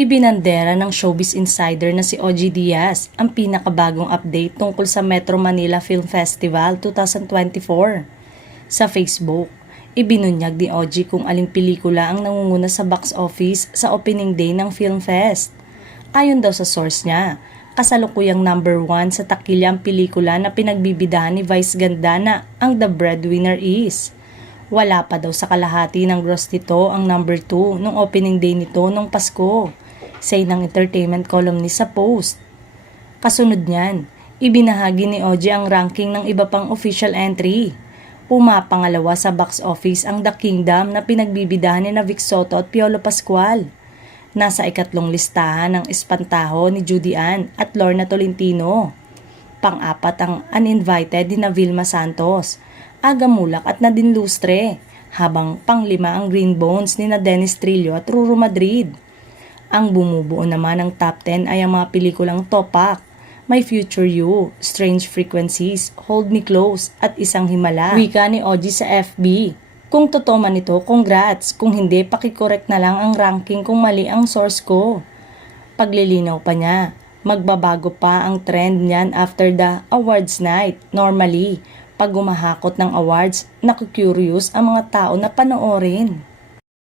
Ibinandera ng showbiz insider na si OG Diaz ang pinakabagong update tungkol sa Metro Manila Film Festival 2024. Sa Facebook, ibinunyag ni OG kung aling pelikula ang nangunguna sa box office sa opening day ng Film Fest. Ayon daw sa source niya, kasalukuyang number 1 sa takilya ang pelikula na pinagbibidahan ni Vice Ganda na ang The Breadwinner Is. Wala pa daw sa kalahati ng gross nito ang number 2 nung opening day nito nung Pasko, say ng entertainment columnist sa Post. Kasunod niyan, ibinahagi ni OG ang ranking ng iba pang official entry. Pumapangalawa sa box office ang The Kingdom na pinagbibidahan ni Vic Soto at Piolo Pascual. Nasa ikatlong listahan ang Espantaho ni Judy Ann at Lorna Tolentino. Pang-apat ang Uninvited ni Vilma Santos, Aga Mulak at Nadine Lustre, habang pang-5 ang Green Bones ni Dennis Trillo at Ruru Madrid. Ang bumubuo naman ng top 10 ay ang mga pelikulang Topak, My Future You, Strange Frequencies, Hold Me Close at Isang Himala. Wika ni OG sa FB. Kung totoo man ito, congrats. Kung hindi, pakicorrect na lang ang ranking kung mali ang source ko. Paglilinaw pa niya, magbabago pa ang trend niyan after the awards night. Normally, pag gumahakot ng awards, naku-curious ang mga tao na panoorin.